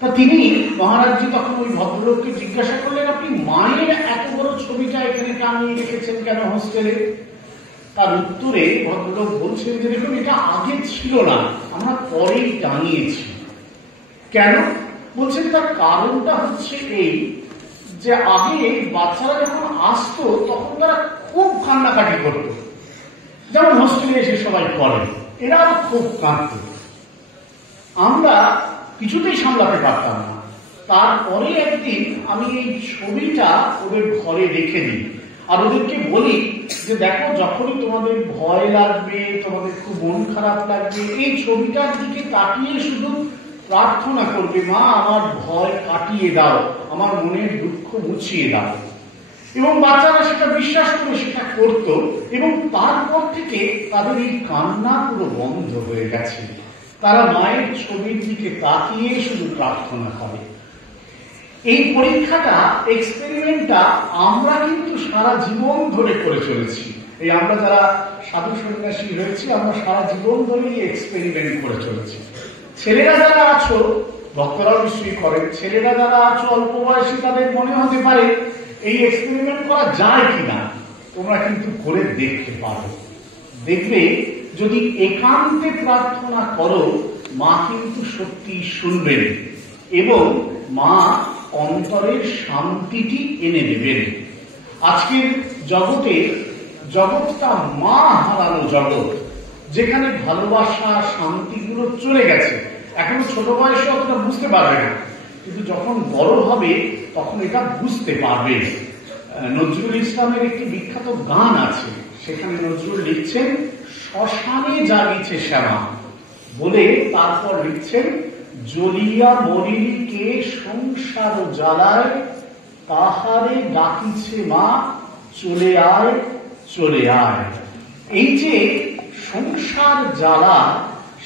তা তিনি মহারাজজি তখন ওই ভদ্রলোককে জিজ্ঞাসা করলেন, আপনি মায়ের এত বড় ছবিটা এখানে টাঙিয়ে রেখেছেন কেন হোস্টেলে? তার উত্তরে ভদ্রলোক বলছেন যে দেখুন, এটা আগে ছিল না, আমরা পরেই টাঙিয়েছি। কেন? বলছেন তার কারণটা হচ্ছে এই যে আগে বাচ্চারা যখন আসতো তখন তারা খুব কান্নাকাটি করত, যেমন হোস্টেলে এসে সবাই করে, এরা খুব কাঁদত, আমরা কিছুতেই সামলাতে পারতাম না। তারপরে একদিন আমি এই ছবিটা ওদের ঘরে রেখে দিই, আর ওদেরকে বলি যে দেখো, যখনই তোমাদের ভয় লাগবে, তোমাদের খুব মন খারাপ লাগবে, এই ছবিটার দিকে তাকিয়ে শুধু প্রার্থনা করবে, মা আমার ভয় কাটিয়ে দাও, আমার মনের দুঃখ মুছিয়ে দাও। এবং বাচ্চারা সেটা বিশ্বাস করে সেটা করত, এবং তারপর থেকে তাদের এই কান্না পুরো বন্ধ হয়ে গেছে। তারা মায়ের ছবির দিকে তাকিয়ে শুধু প্রার্থনা করে। এই পরীক্ষাটা, এক্সপেরিমেন্টটা আমরা কিন্তু সারা জীবন ধরে করে চলেছি। এই আমরা যারা সাধু সন্ন্যাসী হয়েছি, আমরা সারা জীবন ধরে এই এক্সপেরিমেন্ট করে চলেছি। ছেলেরা যারা আছো, ভক্তরাও নিশ্চয়ই করেন, ছেলেরা যারা আছো অল্প বয়সী, তাদের মনে হতে পারে এই এক্সপেরিমেন্ট করা যায় কিনা। তোমরা কিন্তু করে দেখতে পারো। দেখবে যদি একান্তে প্রার্থনা করো, মা কিন্তু সত্যি শুনবেন এবং মা অন্তরের শান্তিটি এনে দেবেন। আজকের জগৎটা মা হারানো জগৎ, যেখানে ভালোবাসা, শান্তিগুলো চলে গেছে। এখনো ছোট বয়সে অতটা বুঝতে পারবে না, কিন্তু যখন বড় হবে তখন এটা বুঝতে পারবে। নজরুল ইসলামের একটি বিখ্যাত গান আছে, সেখানে নজরুল লিখছেন, শ্মশানে জাগিছে শ্যামা বলে তারপর লিখছেন, জ্বলিয়া মরিলি কে সংসার জ্বালায়, তাহারে ডাকিছে মা চলে আয় চলে আয়। এই যে সংসার জ্বালা,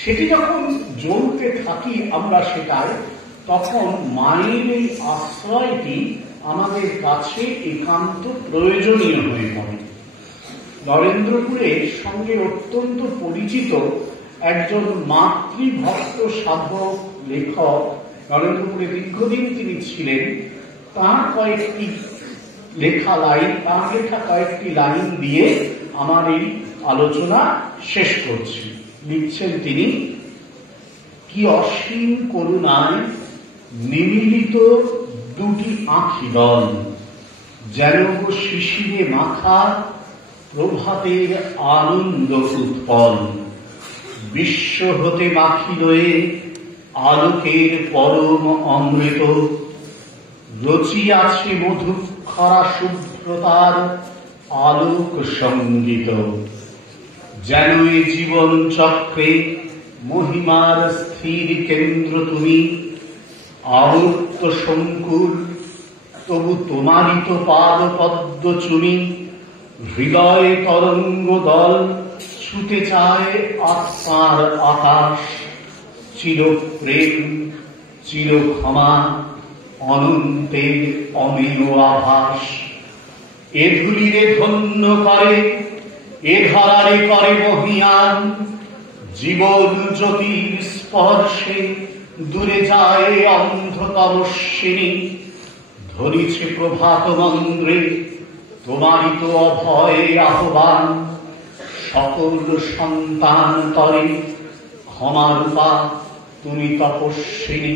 সেটি যখন জ্বলতে থাকি আমরা সেটাই, তখন মায়ের এই আশ্রয়টি আমাদের কাছে একান্ত প্রয়োজনীয় হয়ে পড়ে। নরেন্দ্রপুরের সঙ্গে অত্যন্ত পরিচিত একজন মাতৃভক্ত সাধক লেখক, নরেন্দ্রপুরে দীর্ঘদিন তিনি ছিলেন, তার কয়েকটি লেখা কয়েকটি লাইন দিয়ে আমার এই আলোচনা শেষ করছি। লিখছেন তিনি, কি অসীম করুণায় নিমিলিত দুটি আঁখি দল, যেন শিশিরে মাখা প্রভাতের আনন্দ উৎপল, বিশ্ব হতে মাখিল আলোকের পরম অমৃত, রচিয়াছে মধুক্ষরা শুভ্রতার আলোক সঙ্গীত, যেন এই জীবন চক্রে মহিমার স্থির কেন্দ্র তুমি, আবর্ত শঙ্কুর তবু তোমারই তো পাদ পদ্ম চুমি, হৃদয় তরঙ্গ দল ছুতে চায় আত্মার আকাশ, চির প্রেম চির ক্ষমা অনন্তের অমেয় আভাস, এ ধুলিরে ধন্য করে এ ধরারে করে মহিয়ান, জীবন জ্যোতির স্পর্শে দূরে যায় অন্ধ তমস্বিনী, ধরিছে প্রভাত মন্দ্রে তোমারই তো অভয় আহ্বান, সকল সন্তান তরে ক্ষমারূপা তুমি তপস্বিনী,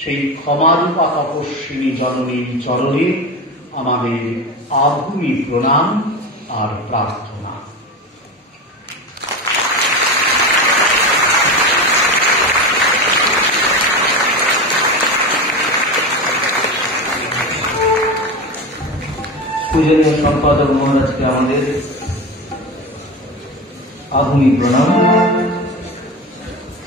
সেই ক্ষমারূপা তপস্বিনী জননীর চরণে আমাদের আভূমি প্রণাম আর প্রার্থনা। পূজনীয় সম্পাদক মহারাজকে আমাদের আভূমি প্রণাম।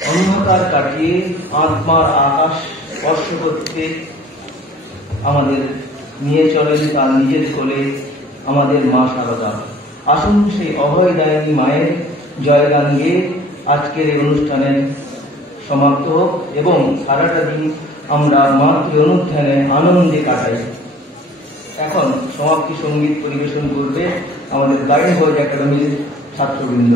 অন্ধকার কাটিয়ে আত্মার আকাশ স্পর্শ করতে আমাদের নিয়ে চলেন তার নিজের কোলে আমাদের মা শারদা। আসুন সেই অভয়দায়িনী মায়ের জয়গান গেয়ে আজকের এই অনুষ্ঠানের সমাপ্ত হোক এবং সারাটা দিন আমরা মাতৃ অনুধ্যানে আনন্দে কাটাই। এখন সমাপ্তি সঙ্গীত পরিবেশন করবে আমাদের গাইড ভয়েস একাডেমির ছাত্রবৃন্দ।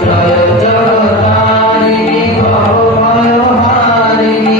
জয় জগতারিণী ভবভয়হারিণী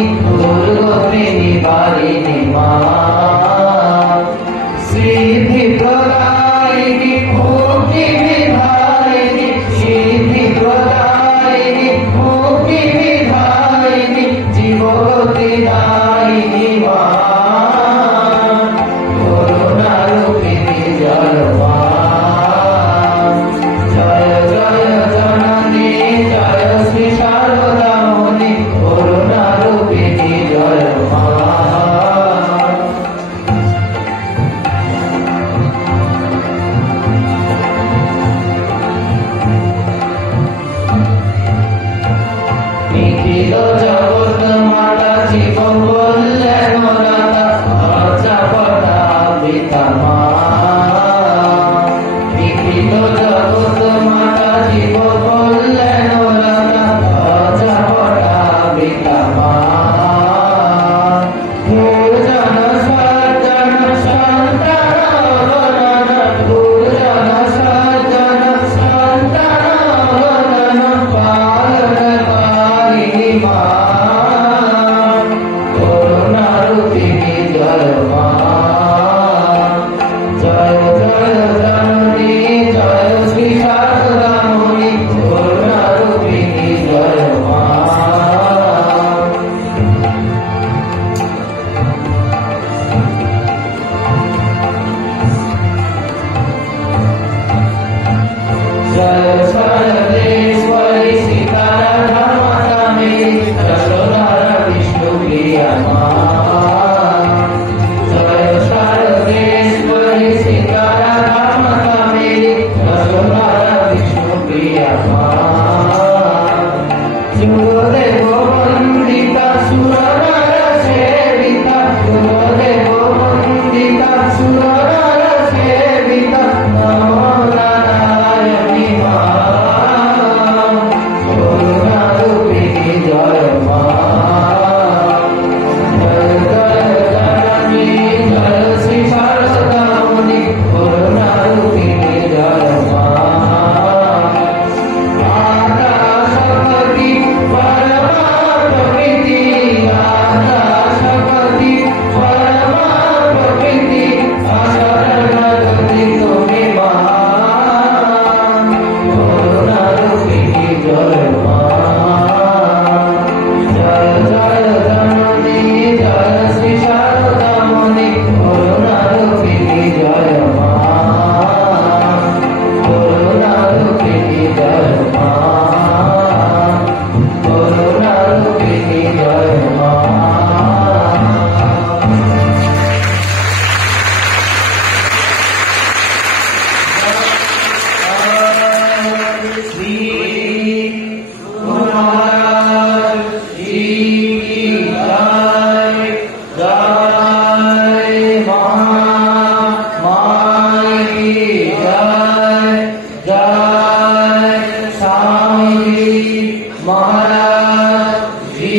महाराज जी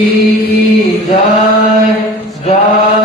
की जय जय